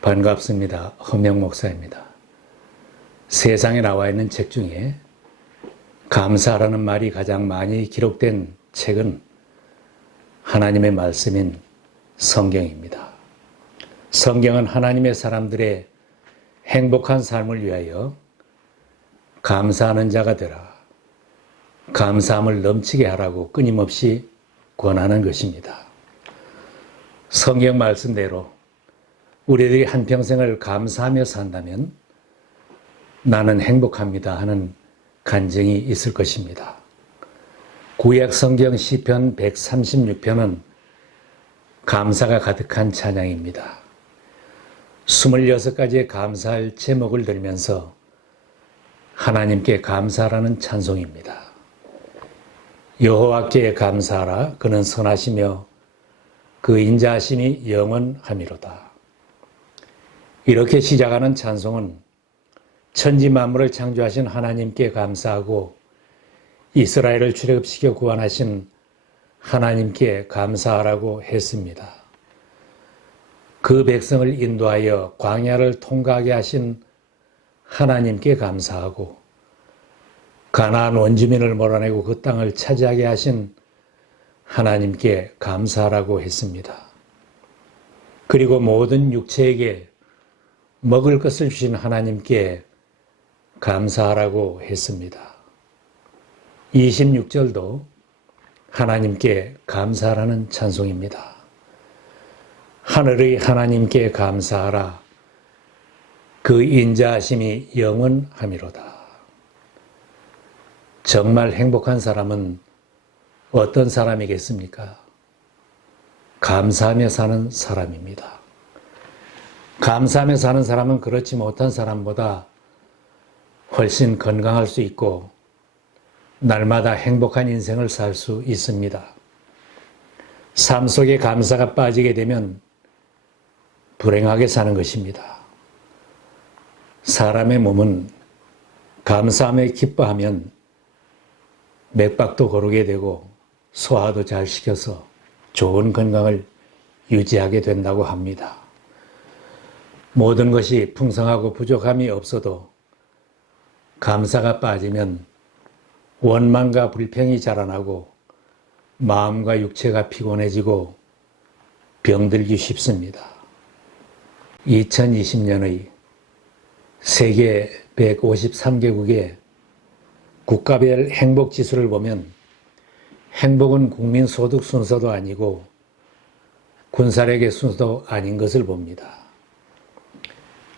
반갑습니다. 허명 목사입니다. 세상에 나와 있는 책 중에 감사라는 말이 가장 많이 기록된 책은 하나님의 말씀인 성경입니다. 성경은 하나님의 사람들의 행복한 삶을 위하여 감사하는 자가 되라, 감사함을 넘치게 하라고 끊임없이 권하는 것입니다. 성경 말씀대로 우리들이 한평생을 감사하며 산다면 나는 행복합니다 하는 간증이 있을 것입니다. 구약 성경 시편 136편은 감사가 가득한 찬양입니다. 26가지의 감사할 제목을 들면서 하나님께 감사하라는 찬송입니다. 여호와께 감사하라. 그는 선하시며 그 인자하심이 영원하미로다. 이렇게 시작하는 찬송은 천지 만물을 창조하신 하나님께 감사하고 이스라엘을 출애굽시켜 구원하신 하나님께 감사하라고 했습니다. 그 백성을 인도하여 광야를 통과하게 하신 하나님께 감사하고 가나안 원주민을 몰아내고 그 땅을 차지하게 하신 하나님께 감사하라고 했습니다. 그리고 모든 육체에게 먹을 것을 주신 하나님께 감사하라고 했습니다. 26절도 하나님께 감사하라는 찬송입니다. 하늘의 하나님께 감사하라. 그 인자하심이 영원하미로다. 정말 행복한 사람은 어떤 사람이겠습니까? 감사하며 사는 사람입니다. 감사하며 사는 사람은 그렇지 못한 사람보다 훨씬 건강할 수 있고 날마다 행복한 인생을 살 수 있습니다. 삶 속에 감사가 빠지게 되면 불행하게 사는 것입니다. 사람의 몸은 감사함에 기뻐하면 맥박도 고르게 되고 소화도 잘 시켜서 좋은 건강을 유지하게 된다고 합니다. 모든 것이 풍성하고 부족함이 없어도 감사가 빠지면 원망과 불평이 자라나고 마음과 육체가 피곤해지고 병들기 쉽습니다. 2020년의 세계 153개국의 국가별 행복 지수를 보면 행복은 국민 소득 순서도 아니고 군사력의 순서도 아닌 것을 봅니다.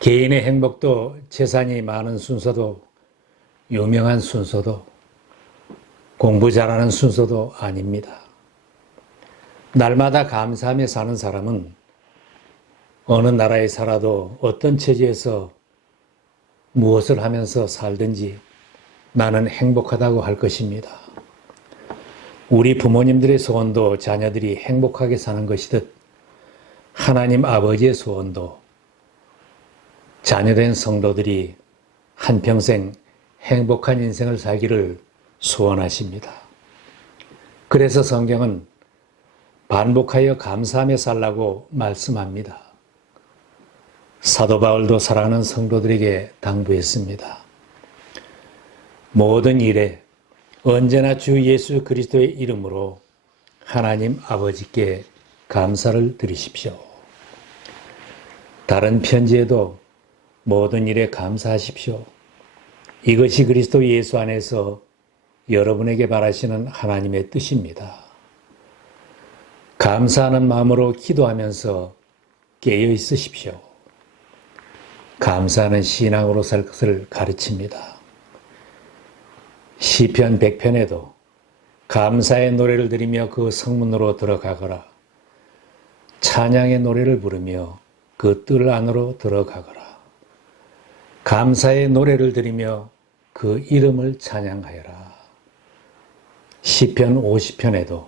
개인의 행복도 재산이 많은 순서도 유명한 순서도 공부 잘하는 순서도 아닙니다. 날마다 감사하며 사는 사람은 어느 나라에 살아도 어떤 처지에서 무엇을 하면서 살든지 나는 행복하다고 할 것입니다. 우리 부모님들의 소원도 자녀들이 행복하게 사는 것이듯 하나님 아버지의 소원도 자녀된 성도들이 한평생 행복한 인생을 살기를 소원하십니다. 그래서 성경은 반복하여 감사하며 살라고 말씀합니다. 사도 바울도 사랑하는 성도들에게 당부했습니다. 모든 일에 언제나 주 예수 그리스도의 이름으로 하나님 아버지께 감사를 드리십시오. 다른 편지에도 모든 일에 감사하십시오. 이것이 그리스도 예수 안에서 여러분에게 바라시는 하나님의 뜻입니다. 감사하는 마음으로 기도하면서 깨어 있으십시오. 감사하는 신앙으로 살 것을 가르칩니다. 시편 100편에도 감사의 노래를 드리며 그 성문으로 들어가거라. 찬양의 노래를 부르며 그 뜰 안으로 들어가거라. 감사의 노래를 드리며 그 이름을 찬양하여라. 시편 50편에도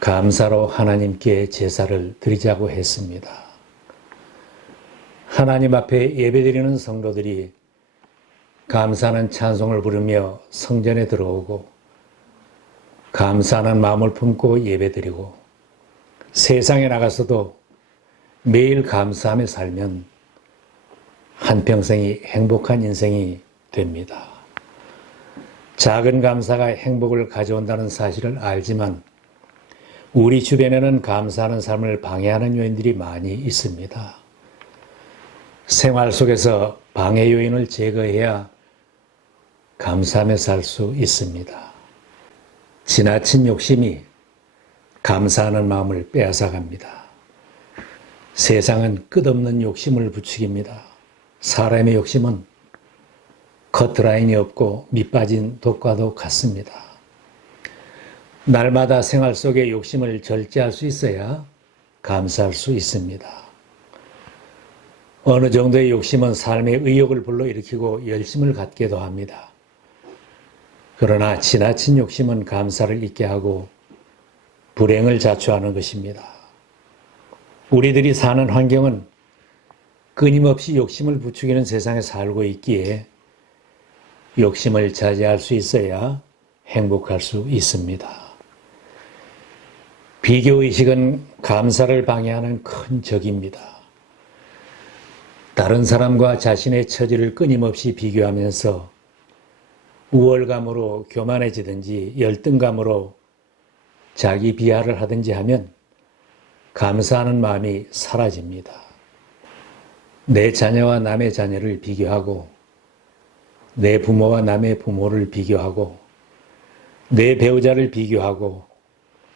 감사로 하나님께 제사를 드리자고 했습니다. 하나님 앞에 예배드리는 성도들이 감사하는 찬송을 부르며 성전에 들어오고 감사하는 마음을 품고 예배드리고 세상에 나가서도 매일 감사하며 살면 한평생이 행복한 인생이 됩니다. 작은 감사가 행복을 가져온다는 사실을 알지만 우리 주변에는 감사하는 삶을 방해하는 요인들이 많이 있습니다. 생활 속에서 방해 요인을 제거해야 감사하며 살 수 있습니다. 지나친 욕심이 감사하는 마음을 빼앗아갑니다. 세상은 끝없는 욕심을 부추깁니다. 사람의 욕심은 커트라인이 없고 밑빠진 독과도 같습니다. 날마다 생활 속의 욕심을 절제할 수 있어야 감사할 수 있습니다. 어느 정도의 욕심은 삶의 의욕을 불러일으키고 열심을 갖게도 합니다. 그러나 지나친 욕심은 감사를 잊게 하고 불행을 자초하는 것입니다. 우리들이 사는 환경은 끊임없이 욕심을 부추기는 세상에 살고 있기에 욕심을 자제할 수 있어야 행복할 수 있습니다. 비교의식은 감사를 방해하는 큰 적입니다. 다른 사람과 자신의 처지를 끊임없이 비교하면서 우월감으로 교만해지든지 열등감으로 자기 비하를 하든지 하면 감사하는 마음이 사라집니다. 내 자녀와 남의 자녀를 비교하고 내 부모와 남의 부모를 비교하고 내 배우자를 비교하고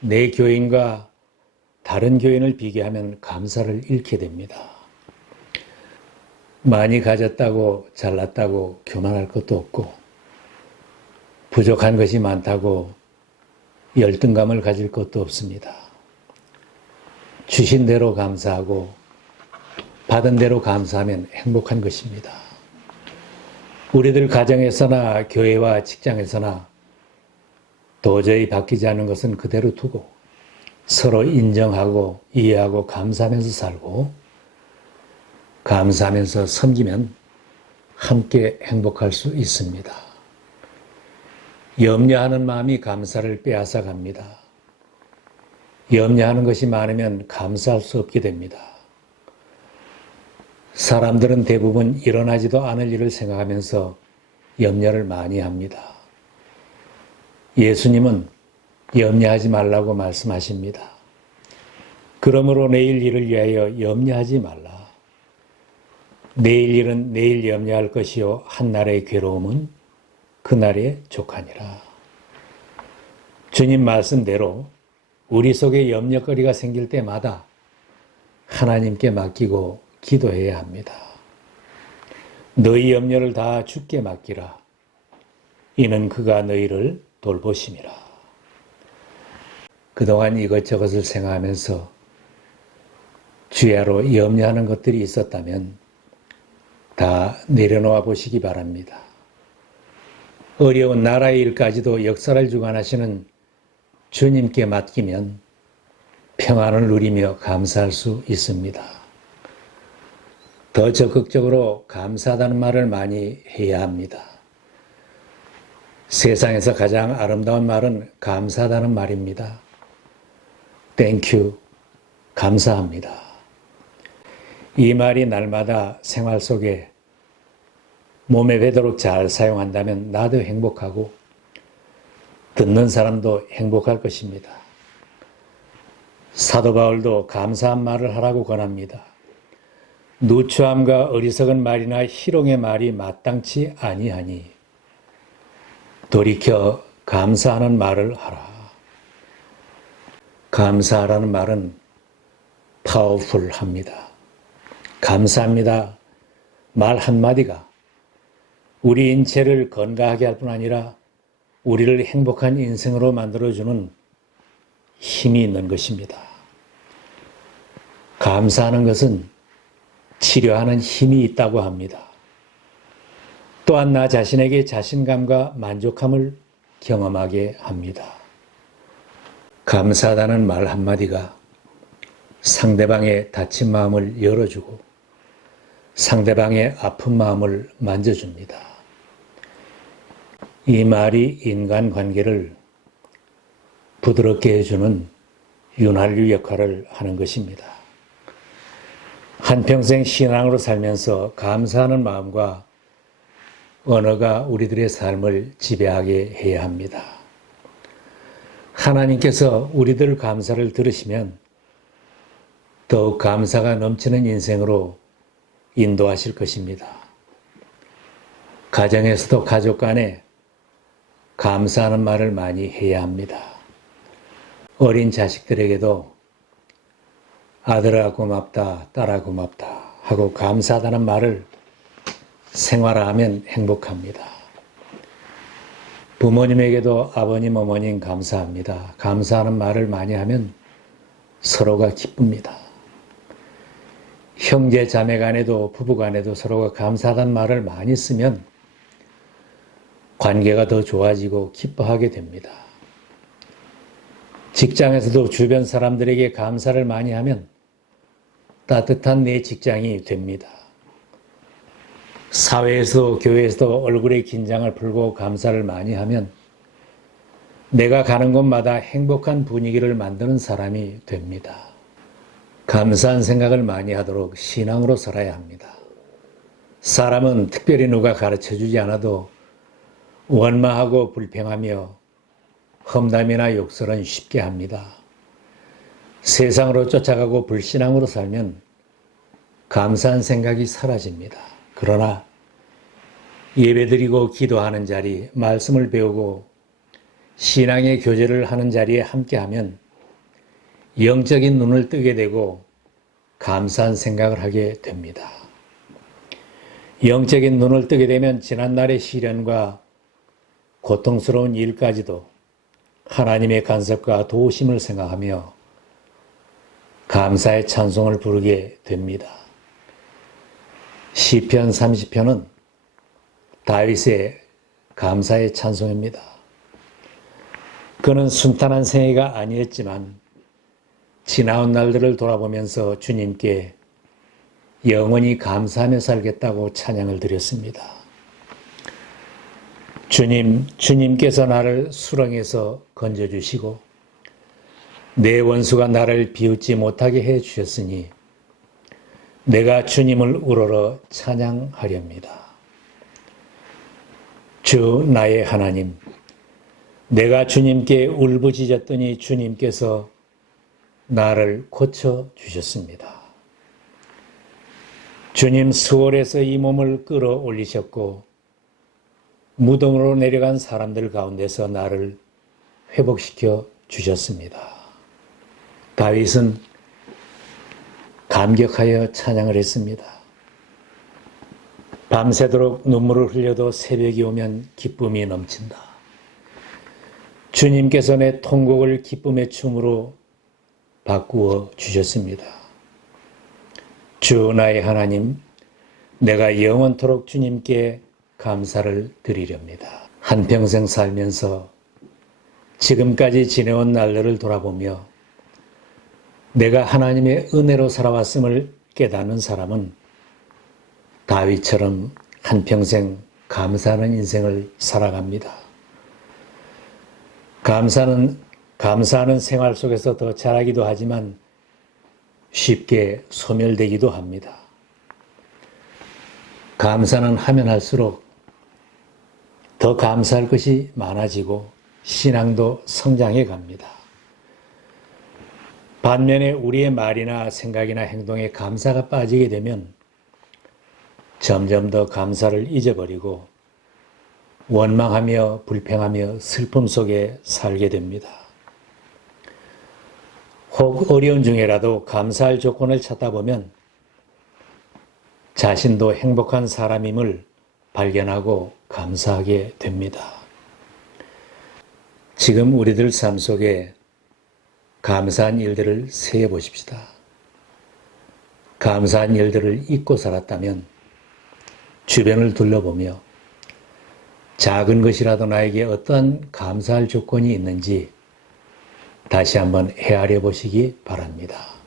내 교인과 다른 교인을 비교하면 감사를 잃게 됩니다. 많이 가졌다고 잘났다고 교만할 것도 없고 부족한 것이 많다고 열등감을 가질 것도 없습니다. 주신 대로 감사하고 받은 대로 감사하면 행복한 것입니다. 우리들 가정에서나 교회와 직장에서나 도저히 바뀌지 않는 것은 그대로 두고 서로 인정하고 이해하고 감사하면서 살고 감사하면서 섬기면 함께 행복할 수 있습니다. 염려하는 마음이 감사를 빼앗아 갑니다. 염려하는 것이 많으면 감사할 수 없게 됩니다. 사람들은 대부분 일어나지도 않을 일을 생각하면서 염려를 많이 합니다. 예수님은 염려하지 말라고 말씀하십니다. 그러므로 내일 일을 위하여 염려하지 말라. 내일 일은 내일 염려할 것이요 한날의 괴로움은 그날에 족하니라. 주님 말씀대로 우리 속에 염려거리가 생길 때마다 하나님께 맡기고 기도해야 합니다. 너희 염려를 다 주께 맡기라. 이는 그가 너희를 돌보심이라. 그동안 이것저것을 생각하면서 주야로 염려하는 것들이 있었다면 다 내려놓아 보시기 바랍니다. 어려운 나라의 일까지도 역사를 주관하시는 주님께 맡기면 평안을 누리며 감사할 수 있습니다. 더 적극적으로 감사하다는 말을 많이 해야 합니다. 세상에서 가장 아름다운 말은 감사하다는 말입니다. Thank you. 감사합니다. 이 말이 날마다 생활 속에 몸에 배도록 잘 사용한다면 나도 행복하고 듣는 사람도 행복할 것입니다. 사도 바울도 감사한 말을 하라고 권합니다. 누추함과 어리석은 말이나 희롱의 말이 마땅치 아니하니 돌이켜 감사하는 말을 하라. 감사하라는 말은 파워풀합니다. 감사합니다. 말 한마디가 우리 인체를 건강하게 할 뿐 아니라 우리를 행복한 인생으로 만들어주는 힘이 있는 것입니다. 감사하는 것은 치료하는 힘이 있다고 합니다. 또한 나 자신에게 자신감과 만족함을 경험하게 합니다. 감사하다는 말 한마디가 상대방의 다친 마음을 열어주고 상대방의 아픈 마음을 만져줍니다. 이 말이 인간관계를 부드럽게 해주는 윤활유 역할을 하는 것입니다. 한평생 신앙으로 살면서 감사하는 마음과 언어가 우리들의 삶을 지배하게 해야 합니다. 하나님께서 우리들 감사를 들으시면 더욱 감사가 넘치는 인생으로 인도하실 것입니다. 가정에서도 가족 간에 감사하는 말을 많이 해야 합니다. 어린 자식들에게도 아들아 고맙다, 딸아 고맙다 하고 감사하다는 말을 생활화하면 행복합니다. 부모님에게도 아버님, 어머님 감사합니다. 감사하는 말을 많이 하면 서로가 기쁩니다. 형제, 자매 간에도 부부 간에도 서로가 감사하다는 말을 많이 쓰면 관계가 더 좋아지고 기뻐하게 됩니다. 직장에서도 주변 사람들에게 감사를 많이 하면 따뜻한 내 직장이 됩니다. 사회에서도 교회에서도 얼굴에 긴장을 풀고 감사를 많이 하면 내가 가는 곳마다 행복한 분위기를 만드는 사람이 됩니다. 감사한 생각을 많이 하도록 신앙으로 살아야 합니다. 사람은 특별히 누가 가르쳐주지 않아도 원망하고 불평하며 험담이나 욕설은 쉽게 합니다. 세상으로 쫓아가고 불신앙으로 살면 감사한 생각이 사라집니다. 그러나 예배드리고 기도하는 자리, 말씀을 배우고 신앙의 교제를 하는 자리에 함께하면 영적인 눈을 뜨게 되고 감사한 생각을 하게 됩니다. 영적인 눈을 뜨게 되면 지난날의 시련과 고통스러운 일까지도 하나님의 간섭과 도우심을 생각하며 감사의 찬송을 부르게 됩니다. 시편 30편은 다윗의 감사의 찬송입니다. 그는 순탄한 생애가 아니었지만 지나온 날들을 돌아보면서 주님께 영원히 감사하며 살겠다고 찬양을 드렸습니다. 주님께서 나를 수렁에서 건져주시고 내 원수가 나를 비웃지 못하게 해주셨으니 내가 주님을 우러러 찬양하렵니다. 주 나의 하나님, 내가 주님께 울부짖었더니 주님께서 나를 고쳐주셨습니다. 주님 수월에서 이 몸을 끌어올리셨고 무덤으로 내려간 사람들 가운데서 나를 회복시켜 주셨습니다. 다윗은 감격하여 찬양을 했습니다. 밤새도록 눈물을 흘려도 새벽이 오면 기쁨이 넘친다. 주님께서 내 통곡을 기쁨의 춤으로 바꾸어 주셨습니다. 주 나의 하나님, 내가 영원토록 주님께 감사를 드리렵니다. 한평생 살면서 지금까지 지내온 날들을 돌아보며 내가 하나님의 은혜로 살아왔음을 깨닫는 사람은 다윗처럼 한평생 감사하는 인생을 살아갑니다. 감사하는 생활 속에서 더 자라기도 하지만 쉽게 소멸되기도 합니다. 감사는 하면 할수록 더 감사할 것이 많아지고 신앙도 성장해 갑니다. 반면에 우리의 말이나 생각이나 행동에 감사가 빠지게 되면 점점 더 감사를 잊어버리고 원망하며 불평하며 슬픔 속에 살게 됩니다. 혹 어려운 중에라도 감사할 조건을 찾다 보면 자신도 행복한 사람임을 발견하고 감사하게 됩니다. 지금 우리들 삶 속에 감사한 일들을 세어 보십시다. 감사한 일들을 잊고 살았다면 주변을 둘러보며 작은 것이라도 나에게 어떠한 감사할 조건이 있는지 다시 한번 헤아려 보시기 바랍니다.